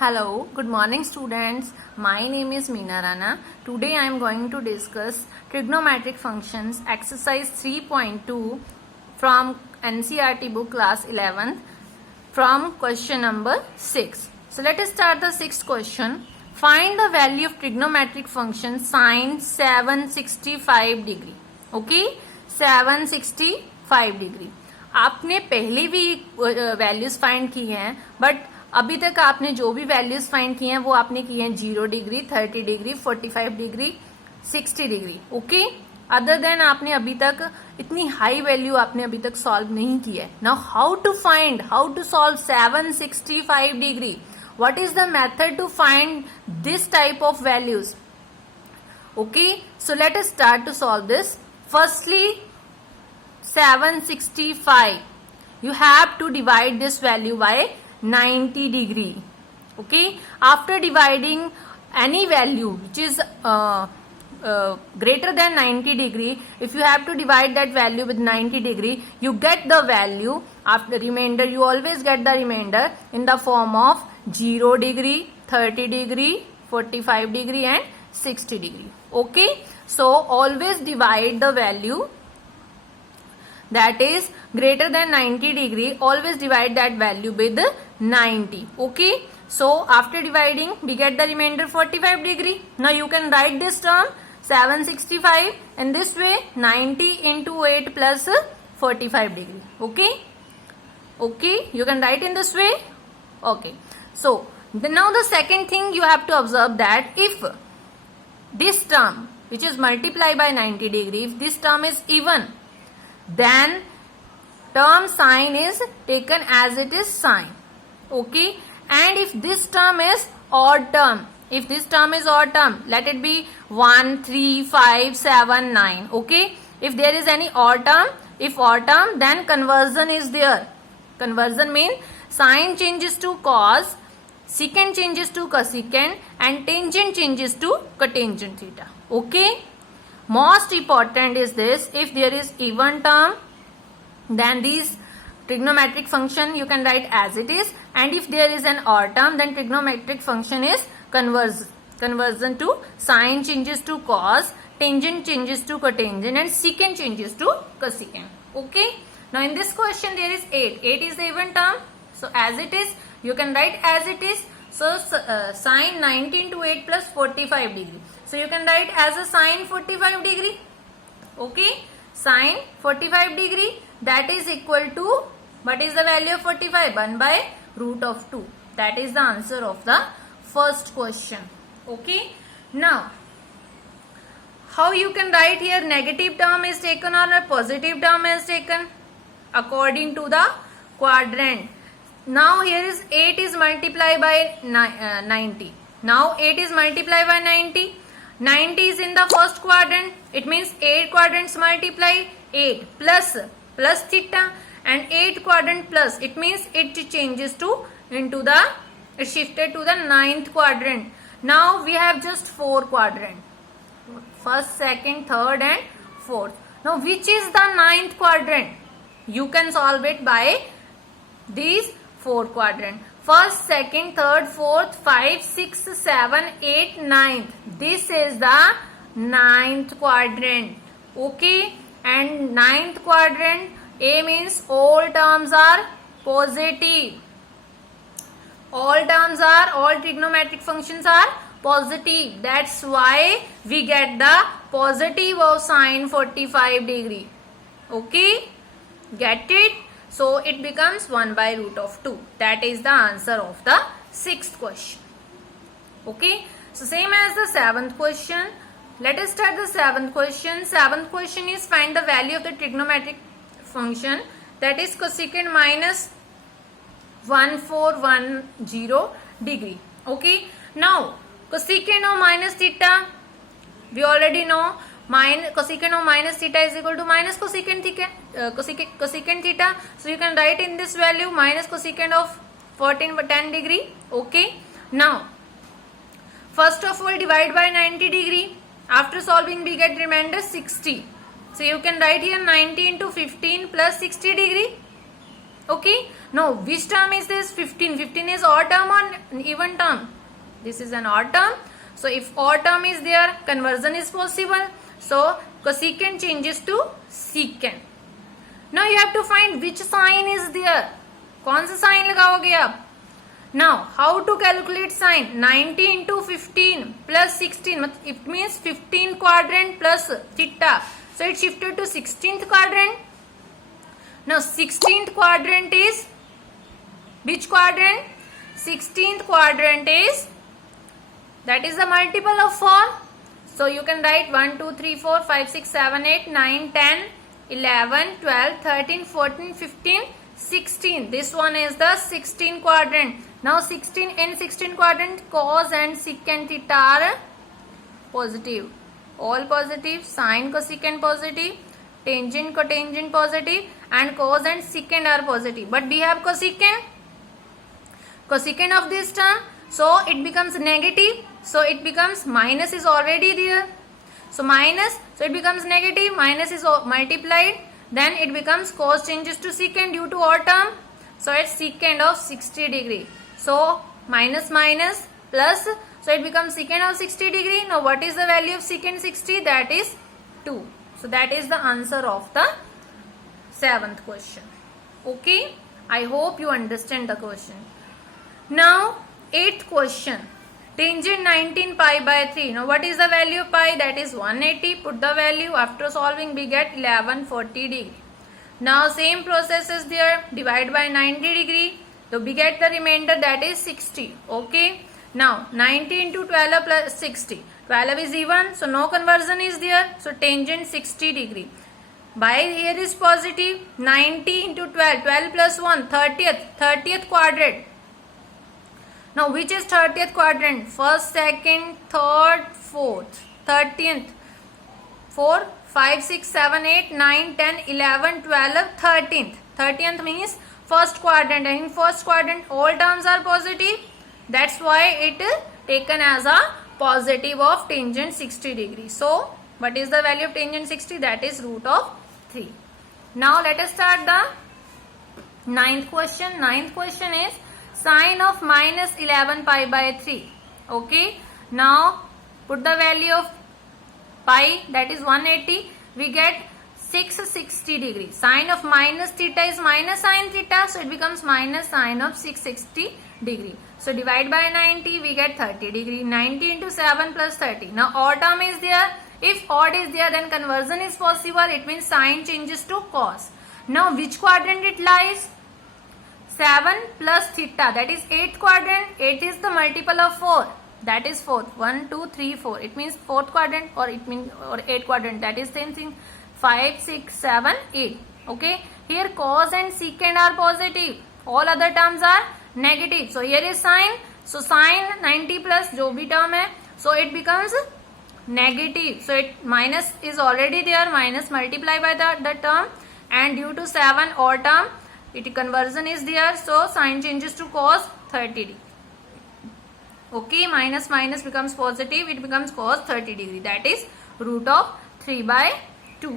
Hello, good morning students. My name is Meena Rana. Today I am going to discuss trigonometric functions exercise 3.2 from NCERT book class 11th from question number 6. So let us start the sixth question. Find the value of trigonometric function sine 765 degree. Okay, 765 degree. आपने पहले भी values find की हैं but अभी तक आपने जो भी वैल्यूज फाइंड किए हैं वो आपने किए हैं 0 degree 30 degree 45 degree 60 degree okay other than आपने अभी तक इतनी हाई वैल्यू आपने अभी तक सॉल्व नहीं की है now how to solve 765 degree what is the method to find this type of values okay so let us start to solve this firstly 765 you have to divide this value by 90 degree okay after dividing any value which is greater than 90 degree if you have to divide that value with 90 degree you get the value after remainder you always get the remainder in the form of 0 degree 30 degree 45 degree and 60 degree okay so always divide the value that is greater than 90 degree always divide that value with 90 okay so after dividing we get the remainder 45 degree now you can write this term 765 in this way 90 into 8 plus 45 degree okay you can write in this way okay so now the second thing you have to observe that if this term which is multiplied by 90 degree if this term is even then term sine is taken as it is sine okay and if this term is odd term let it be 1 3 5 7 9 okay if there is any odd term then conversion is there conversion means sine changes to cos secant changes to cosecant and tangent changes to cotangent theta okay most important is this if there is even term then these trigonometric function you can write as it is and if there is an odd term then trigonometric function is conversion to sine changes to cos tangent changes to cotangent and secant changes to cosecant okay now in this question there is 8 is the even term so as it is you can write as it is so sine 90 into 8 plus 45 degree so you can write as a sine 45 degree okay sine 45 degree that is equal to what is the value of 45 1 by root of 2 that is the answer of the first question okay now how you can write here negative term is taken or a positive term is taken according to the quadrant now here is 8 is multiplied by 90 now 8 is multiplied by 90 is in the first quadrant it means 8 quadrants multiply 8 plus theta and 8 quadrant plus it means it changes to it shifted to the 9th quadrant now we have just 4 quadrant first second third and fourth now which is the 9th quadrant you can solve it by these 4 quadrant first second third fourth 5 6 7 8 9th this is the 9th quadrant okay and 9th quadrant A means all terms are positive all trigonometric functions are positive that's why we get the positive of sine 45 degree okay get it so it becomes 1 by root of 2 that is the answer of the sixth question okay so same as the seventh question let us start the seventh question is find the value of the trigonometric function that is cosecant minus 1410 degree okay now cosecant of minus theta we already know cosecant of minus theta is equal to minus cosecant theta so you can write in this value minus cosecant of 10 degree okay now first of all divide by 90 degree after solving we get remainder 60 so you can write here 90 into 15 plus 60 degree Okay. Now, which term is this? 15. 15 is odd term or an even term. This is an odd term. So if odd term is there, conversion is possible. So cosecant changes to secant. Now you have to find which sign is there. कौन सा sign लगाओगे आप? Now how to calculate sign? 90 into 15 plus 16. It means 15 quadrant plus theta. So it shifted to 16th quadrant. Now 16th quadrant is which quadrant? 16th quadrant is, that is the multiple of 4. So you can write 1, 2, 3, 4, 5, 6, 7, 8, 9, 10, 11, 12, 13, 14, 15, 16. This one is the 16th quadrant. Now 16 in 16th quadrant, cos and secant theta are positive. All positive, sine cosecant positive, tangent cotangent positive, and cos and secant are positive. But we have cosecant of this term, so it becomes negative. So it becomes minus is already there. So minus, so it becomes negative, minus is multiplied, then it becomes cos changes to secant due to odd term. So it's secant of 60 degree. So minus minus plus, so it becomes secant of 60 degree. Now what is the value of secant 60? That is 2. So that is the answer of the 7th question. Okay, I hope you understand the question. Now 8th question, tangent 19 pi by 3. Now what is the value of pi? That is 180. Put the value. After solving we get 1140 degree. Now same process is there, divide by 90 degree. So we get the remainder, that is 60. Okay. Now 90 into 12 plus 60. 12 is even, so no conversion is there. So tangent 60 degree. By here is positive. 90 into 12. 12 plus 1. 30th quadrant. Now which is 30th quadrant? First, second, third, fourth. 30th. 4, 5, 6, 7, 8, 9, 10, 11, 12, 13th. 13th means first quadrant, and in first quadrant all terms are positive. That's why it is taken as a positive of tangent 60 degree. So what is the value of tangent 60? That is root of 3. Now let us start the 9th question. 9th question is sine of minus 11 pi by 3. Okay. Now put the value of pi, that is 180. We get 660 degree. Sine of minus theta is minus sine theta. So it becomes minus sine of 660 degree. So divide by 90, we get 30 degree. 90 into 7 plus 30. Now odd term is there. If odd is there, then conversion is possible. It means sine changes to cos. Now which quadrant it lies? 7 plus theta, that is 8th quadrant. 8 is the multiple of 4. That is 4th. 1, 2, 3, 4. It means 4th quadrant, or it means or 8th quadrant. That is same thing. 5, 6, 7, 8. Okay. Here cos and secant are positive. All other terms are negative. So here is sine. So sine 90 plus जो भी term है. So it becomes negative. So it minus is already there. Minus multiply by the term. And due to 7 odd term, it conversion is there. So sine changes to cos 30 degree. Okay. Minus minus becomes positive. It becomes cos 30 degree. That is root of 3 by 2.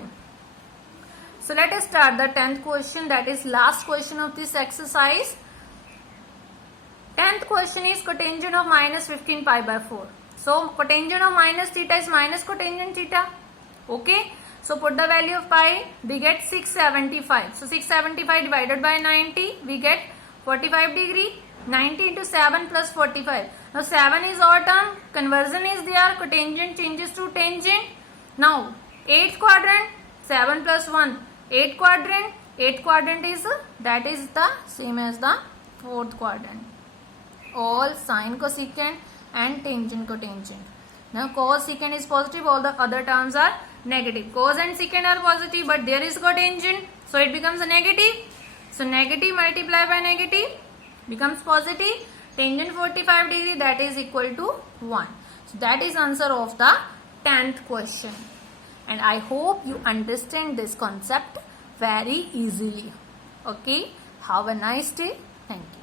So let us start the 10th question, that is last question of this exercise. 10th question is cotangent of minus 15 pi by 4. So cotangent of minus theta is minus cotangent theta. Okay. So put the value of pi, we get 675. So 675 divided by 90, we get 45 degree. 90 into 7 plus 45. Now 7 is odd term, conversion is there, cotangent changes to tangent. Now 8th quadrant, 7 plus 1, 8th quadrant. 8th quadrant is, that is the same as the 4th quadrant. All sine cosecant and tangent cotangent. Now cos secant is positive, all the other terms are negative. Cos and secant are positive, but there is cotangent, so it becomes a negative. So negative multiplied by negative becomes positive. Tangent 45 degree, that is equal to 1. So that is answer of the 10th question. And I hope you understand this concept very easily. Okay. Have a nice day. Thank you.